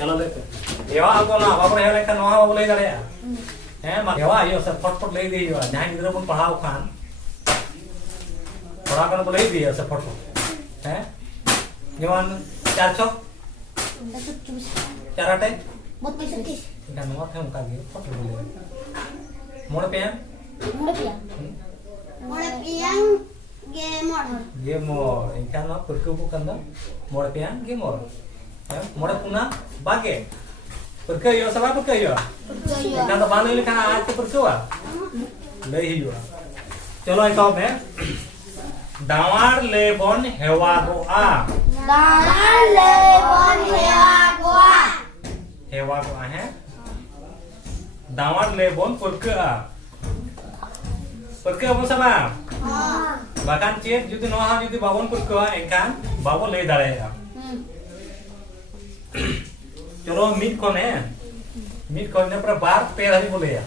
चलो लेते हेवा को ना बाबर हेवा लेखा नोहा बाबू ले दाड़े हैं मा हेवा आयो सब फटफट ले दी हेवा जहां गिद्रा बन पढ़ाओ खान पढ़ा कर बोले दी सब फटफट हैं जेमन 400 4 आटे 32 इनका नोहा थे उनका गे फटफट बोले मोड़ पे हैं मोड़ पियang ge मोड़ इनका ना परकु को कंदा मोड़ पे हैं गे मोड़ मोड़ पुना बागे परके यो सब परके यो इनका तो बाने लिखा आज के परकुआ ले ही यो चलो एक और है दावार लेबन हेवा गोआ हेवा गोआ है दावार लेबन परके apa sama bahkan cek juti noha juti babon perke engkan babon le dare ya चलो मीट कोन है मीट कोन ने पर बार पे धारी बोले या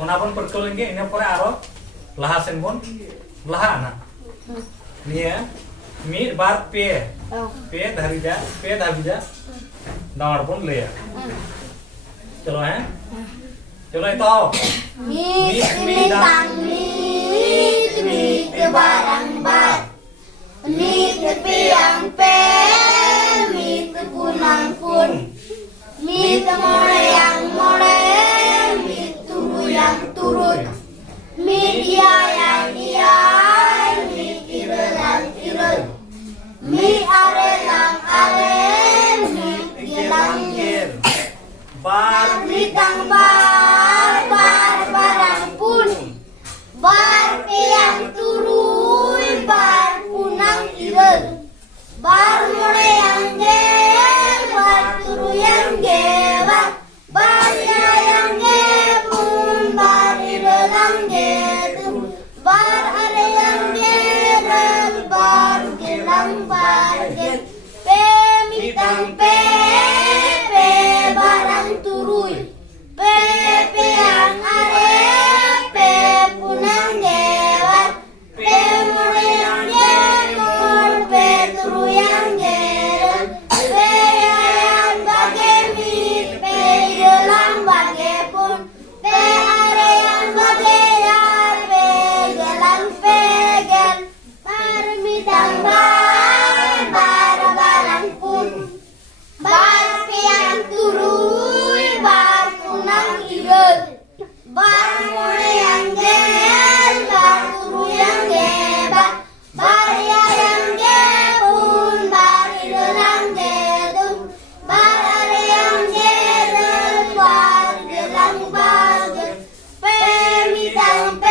ओना बन परके लेंगे इने पर आरो लहा सेन बन लहा ना निया मीट बार पे धारी जा दावर बन ले या चलो है चलो itu Meat barang bar meat piang pe meat punang pun meat more yang more meat turu yang turut meat iya yang iya meat irelang irel meat arelang are meat gelang gel bar mitang bar barang pun bar piang turun bar punang irel bar more yang gel bar turu yang gebar bar yang pun bar irelang gedum bar are yang gerel bar gelang bar gel pe mitang pe barang turun pe yang are pe punang gebar pe more yang gemor pe turu yang gerel pe yang bage mit pe gelang bage pun pe are yang bage yar pe gelang pe gel bar mitang bar barang pun bar piang turun bar punang irel bar more yang gel bar turu yang gebar bar yang gebun bar irelang gedum bar are yang gerel bar gelang bagel pe mitang pe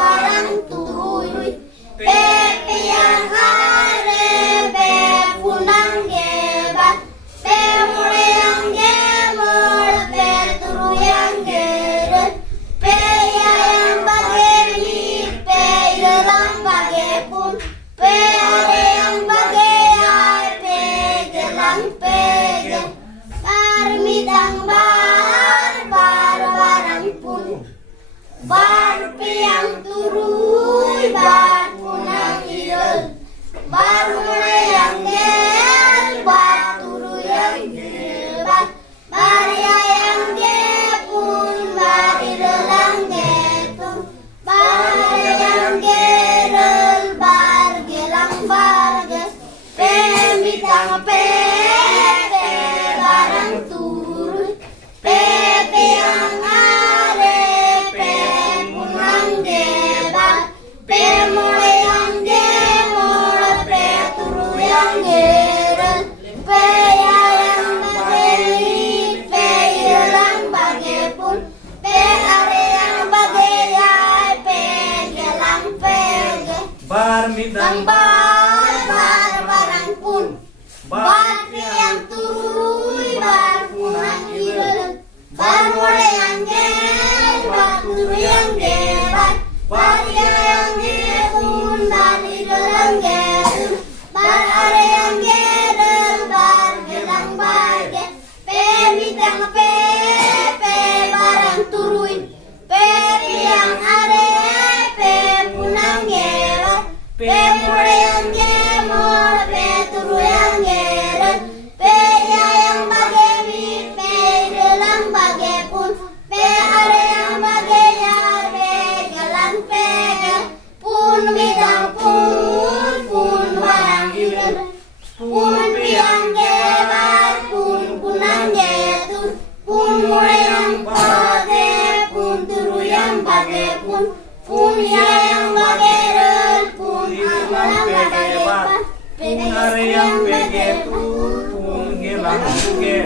barang turun pe piang are pe punang gebar pe more yang gemor pe turu yang gerel pe yang bage mit pe irelang bage pun pe are yang bage ay pe gelang pe gel bar mitang bar barang pun bar piang turun bar punang irel bar more yang gel bar turu yang gebar bar yang gepun bar irelang getum bar yang gerel bar gelang barges pe mitang pe barang turun pe yang are pe punang gebar pe more yang gemor pe turu yang gerel pe yang bage pe irelang bage pun pe are yang bage yai pe gelang pe bar mitang bar barang pun bar yang turun bar punang irel bar more yang gel bar turu yang gebar bar yang gebun bar irelang gedum bar are yang gerel bar gelang bage pe mitang pe barang turun pe yang are pe punang gebar pe more yang gemor pe turu yang gerel pe pun piang gebar pun punang getun pun mulai yang bage pun turu yang bage pun yang bageren pun alang bageban pun are yang pege pun gelang ge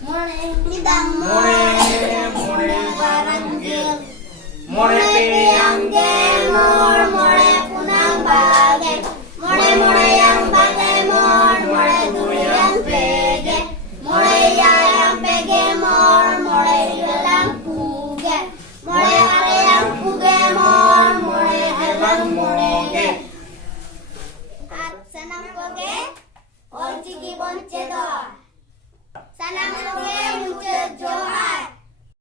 more tidang more barang gel more yang gel more punang bage more yang bage more turu yang pege more yang pege more gelang puge more are yang puge more elang moge sanam koge ol cigi bonce do sanam koge